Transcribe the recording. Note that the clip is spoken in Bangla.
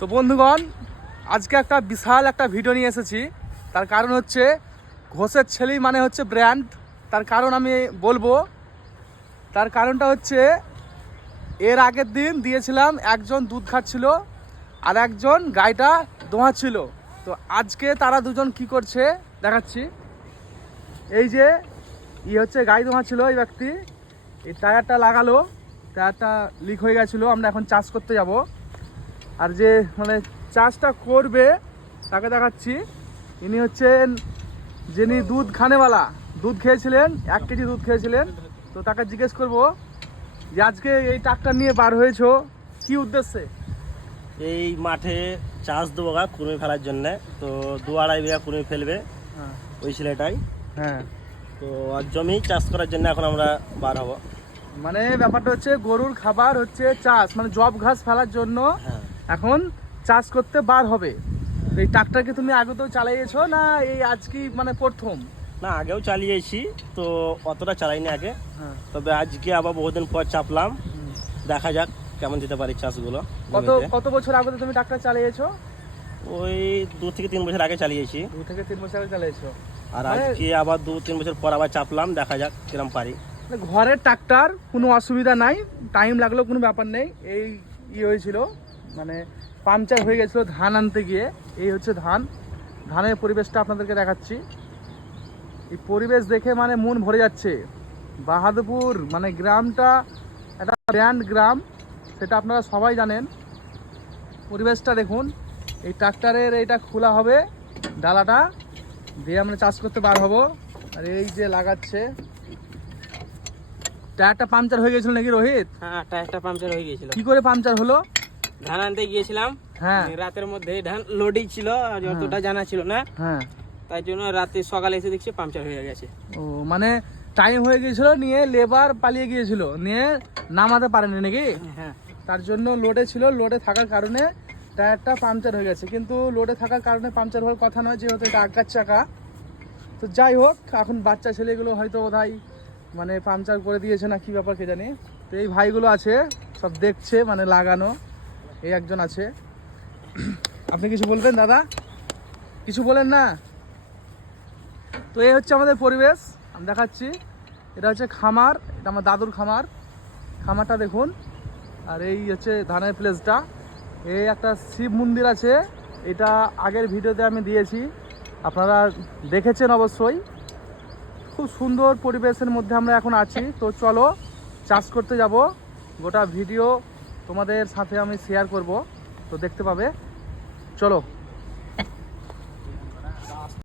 তো বন্ধুগণ, আজকে একটা বিশাল একটা ভিডিও নিয়ে এসেছি। তার কারণ হচ্ছে ঘোষের ছেলে মানে হচ্ছে ব্র্যান্ড। তার কারণ আমি বলবো। তার কারণটা হচ্ছে এর আগের দিন দিয়েছিলাম, একজন দুধ খাচ্ছিল আর একজন গাইটা দোহাচ্ছিল। তো আজকে তারা দুজন কি করছে দেখাচ্ছি। এই যে হচ্ছে গাই দোহাচ্ছিল এই ব্যক্তি, এই টায়ারটা লাগালো, টায়ারটা লিক হয়ে গেছিলো। আমরা এখন চাষ করতে যাব, আর যে মানে চাষটা করবে তাকে দেখাচ্ছি। ইনি হচ্ছেন যিনি দুধ খানেওয়ালা, দুধ খেয়েছিলেন, 1 কেজি দুধ খেয়েছিলেন। তো তাকে জিজ্ঞেস করব যে আজকে এই ট্রাক্টর নিয়ে বার হয়েছো কি উদ্দেশ্যে? এই মাঠে চাষ দেবো গা কুড়মি ফেলার জন্য। তো 2-2.5 বিঘা কুড়মি ফেলবে ওই ছেলেটাই। হ্যাঁ, তো আর জমি চাষ করার জন্য এখন আমরা বার হব। মানে ব্যাপারটা হচ্ছে গরুর খাবার হচ্ছে চাষ, মানে জব ঘাস ফেলার জন্য হ্যাঁ, এখন চাষ করতে বার হবে। এই ট্রাক্টরকে তুমি আগে তো চালিয়েছো না এই আজকে মানে প্রথম? না, আগেও চালিয়েছি, তো অতটা চালাইনি আগে। হ্যাঁ। তবে আজকে আবার বহুদিন পর চাপলাম, দেখা যাক কেমন দিতে পারি চাষগুলো। কত বছর আগে তুমি ট্রাক্টর চালিয়েছো? ওই 2 থেকে 3 বছর আগে চালিয়েছি। 2 থেকে 3 বছর আগে চালিয়েছো। আর আজকে আবার 2-3 বছর পর আবার চাপলাম, দেখা যাক কিরম পারি। ঘরের ট্রাক্টর, কোনো অসুবিধা নাই, টাইম লাগলো কোনো ব্যাপার নেই। এই হয়েছিল মানে পাংচার হয়ে গেছিলো ধান আনতে গিয়ে। এই হচ্ছে ধানের পরিবেশটা আপনাদেরকে দেখাচ্ছি। এই পরিবেশ দেখে মানে মন ভরে যাচ্ছে। বাহাদুরপুর মানে গ্রামটা একটা ব্র্যান্ড গ্রাম, সেটা আপনারা সবাই জানেন। পরিবেশটা দেখুন, এই ট্রাক্টরের এইটা খোলা হবে ডালাটা, দিয়ে আমরা চাষ করতে বার হব। আর এই যে লাগাচ্ছে, টায়ারটা পাংচার হয়ে গেছিল নাকি রোহিত? হ্যাঁ, টায়ারটা পাংচার হয়ে গিয়েছিল। কি করে পাংচার হলো? ধান আনতে গিয়েছিলাম, হ্যাঁ রাতের মধ্যে ধান লোডিং ছিল, যতটা জানা ছিল না, হ্যাঁ। তাই জন্য রাতে সকালে এসে দেখছি পাংচার হয়ে গেছে। ও মানে টাইম হয়ে গিয়েছিল, নিয়ে লেবার পালিয়ে গিয়েছিল, নিয়ে নামাতে পারেনি নাকি? হ্যাঁ, তার জন্য লোডে ছিল, লোডে থাকার কারণে টায়ারটা পাংচার হয়ে গেছে। কিন্তু লোডে থাকার কারণে পাংচার হওয়ার কথা নয়, যেহেতু এটা আগার চাকা। তো যাই হোক, এখন বাচ্চা ছেলেগুলো হয়তো বোধহয় মানে পাংচার করে দিয়েছে না কি ব্যাপার কে জানি। তো এই ভাইগুলো আছে সব দেখছে, মানে লাগানো। এই একজন আছে। আপনি কিছু বলবেন দাদা? কিছু বলেন না? তো এই হচ্ছে আমাদের পরিবেশ, আমি দেখাচ্ছি। এটা হচ্ছে খামার, এটা আমার দাদুর খামার। খামারটা দেখুন। আর এই হচ্ছে ধানের প্লেসটা। এই একটা শিব মন্দির আছে, এটা আগের ভিডিওতে আমি দিয়েছি, আপনারা দেখেছেন অবশ্যই। খুব সুন্দর পরিবেশের মধ্যে আমরা এখন আছি। তো চলো চাষ করতে যাব, গোটা ভিডিও তোমাদের সাথে আমি শেয়ার করব, তো দেখতে পাবে। চলো।